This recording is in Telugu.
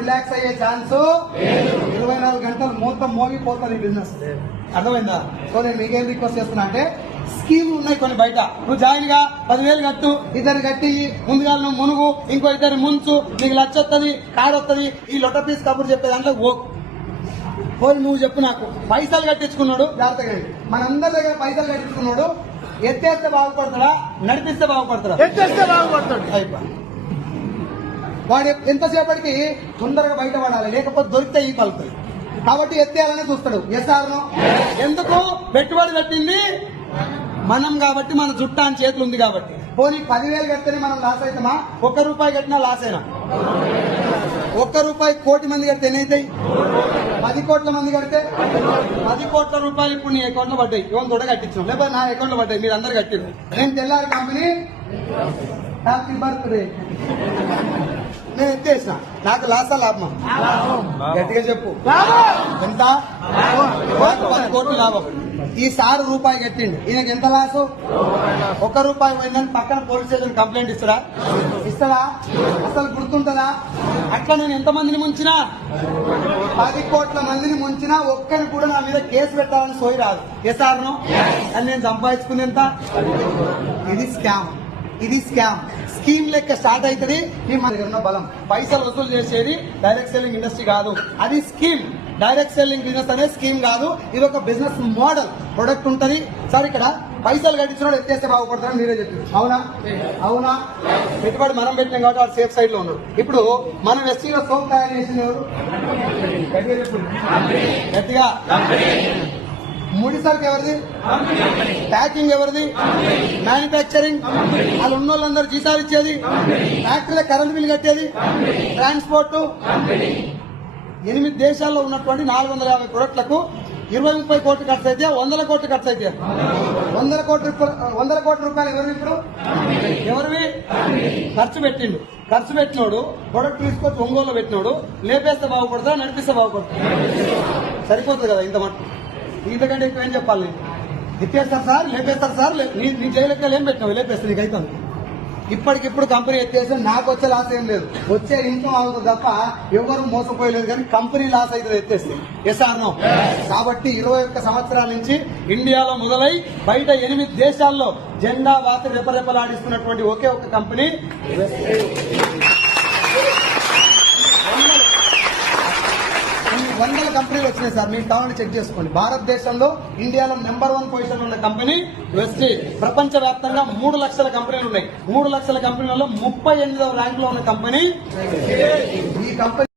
రిలాక్స్ అయ్యే ఛాన్స్ 24 గంటలు మొత్తం మోగిపోతుంది బిజినెస్. అర్థమైందా? సో నేను మీకేం రిక్వెస్ట్ చేస్తున్నా అంటే స్కీమ్లు ఉన్నాయి కొన్ని బయట, నువ్వు జాయిన్ గా 10,000 కట్టు, ఇద్దరు కట్టి ముందుగా నువ్వు మునుగు, ఇంకో ఇద్దరు ముంచు, నీకు లచ్చ వస్తుంది, కారు వస్తుంది, ఈ లొట్ట పీస్ కబుర్ చెప్పే దాంట్లో పోయి నువ్వు చెప్పు. నాకు పైసలు కట్టించుకున్నాడు జాగ్రత్తగా, మనందరి దగ్గర పైసలు కట్టించుకున్నాడు, ఎత్తేస్తే బాగుపడతాడా, నడిపిస్తే బాగుపడతాడా? ఎత్తేస్తే బాగుపడతాడు. అయిపోయి వాడు ఎంతసేపటికి తొందరగా బయటపడాలి, లేకపోతే దొరికితే ఈ పలుతుంది. కాబట్టి ఎత్తేయాలని చూస్తాడు. ఎస్ఆర్నో ఎందుకు? పెట్టుబడి పెట్టింది మనం కాబట్టి, మన చుట్టాని చేతులు ఉంది కాబట్టి. పోనీ 10,000 కడితేనే మనం లాస్ అవుతామా? 1 రూపాయి కట్టినా లాస్ అయినా. 1 రూపాయి కోటి మంది కడితే ఎన్నైతాయి? 10 కోట్ల మంది కడితే 10 కోట్ల రూపాయలు ఇప్పుడు నీ అకౌంట్ లో పడ్డాయి. ఇవన్నీ తోడ కట్టించాం, లేకపోతే నా అకౌంట్ లో పడ్డాయి, మీరు అందరు కట్టారు. నేను తెల్లారి కంపెనీ హ్యాపీ బర్త్డే నేను ఎత్తేసిన, నాకు లాసా లాభం? గట్టిగా చెప్పు. ఎంత? 10 కోట్లు లాభం. ఈసారి రూపాయి కట్టిండు, ఈయనకి ఎంత లాసు? 1 రూపాయి పోయిందని పక్కన పోలీస్ స్టేషన్ కంప్లైంట్ ఇస్తాడా? అసలు గుర్తుంటుందా? అట్లా నేను ఎంతమందిని ముంచినా, 10 కోట్ల మందిని ముంచినా ఒక్కరిని కూడా నా మీద కేసు పెట్టాలని సోయి రాదు. ఎస్ఆర్నో అని నేను సంపాదించుకుంది ఎంత? ఇది స్కామ్, ఇది స్కామ్. స్కీమ్ లెక్క స్టార్ట్ అవుతుంది. మన దగ్గర ఉన్న బలం పైసలు వసూలు చేసేది డైరెక్ట్ సెల్లింగ్ ఇండస్ట్రీ కాదు, అది స్కీమ్. డైరెక్ట్ సెల్లింగ్ బిజినెస్ అనేది స్కీమ్ కాదు, ఇది ఒక బిజినెస్ మోడల్. ప్రొడక్ట్ ఉంటది సార్, ఇక్కడ పైసలు కట్టించిన ఎత్తేస్తే బాగుపడతారని మీరే చెప్పారు. అవునా? అవునా? పెట్టుబడి మనం పెట్టినాం కాబట్టి వాడు సేఫ్ సైడ్ లో ఉన్నాడు. ఇప్పుడు మనం ఎస్టీలో సోప్ తయారు చేసిన గట్టిగా ముడి సరుకు ఎవరిది? ప్యాకింగ్ ఎవరిది? మ్యానుఫ్యాక్చరింగ్. వాళ్ళు ఉన్న వాళ్ళందరూ జీతాలు ఇచ్చేది, ఫ్యాక్టరీలో కరెంట్ బిల్ కట్టేది, ట్రాన్స్పోర్ట్. 8 దేశాల్లో ఉన్నటువంటి 450 ప్రొడక్ట్లకు 20-30 కోట్లు ఖర్చు అయితే 100 కోట్లు ఖర్చు అయితే 100 కోట్ల రూపాయలు ఎవరివి? ఇప్పుడు ఎవరివి? ఖర్చు పెట్టిండు. ఖర్చు పెట్టినోడు ప్రొడక్ట్ తీసుకొచ్చి ఒంగోలు పెట్టినోడు లేపేస్తే బాగుపడతా, నడిపిస్తే బాగుపడతా? సరిపోతుంది కదా ఇంత మట్టు. ఇంతకంటే ఎక్కువ ఏం చెప్పాలి? ఎత్తేస్తారు సార్, లేపేస్తారు సార్. నీ జైలెక్కలు ఏం పెట్టినావు? లేపేస్తే నీకు అవుతుంది. ఇప్పటికిప్పుడు కంపెనీ ఎత్తేస్తే నాకు వచ్చే లాస్ ఏం లేదు, వచ్చే ఇన్కమ్ అవుతుంది తప్ప ఎవరు మోసపోయలేదు. కానీ కంపెనీ లాస్ అవుతుంది ఎత్తేస్తే. ఎస్ఆర్నో? కాబట్టి 21 సంవత్సరాల నుంచి ఇండియాలో మొదలై బయట 8 దేశాల్లో జెండా వాత రెపరెపలాడిస్తున్నటువంటి ఒకే ఒక కంపెనీ వందల కంపెనీలు వచ్చినాయి సార్, మీరు కావాలని చెక్ చేసుకోండి. భారతదేశంలో ఇండియాలో నెంబర్ 1 పొజిషన్ ఉన్న కంపెనీ వెస్టీజ్. ప్రపంచ వ్యాప్తంగా 3 లక్షల కంపెనీలు ఉన్నాయి. 3 లక్షల కంపెనీలలో 38వ ర్యాంక్ లో ఉన్న కంపెనీ ఈ కంపెనీ.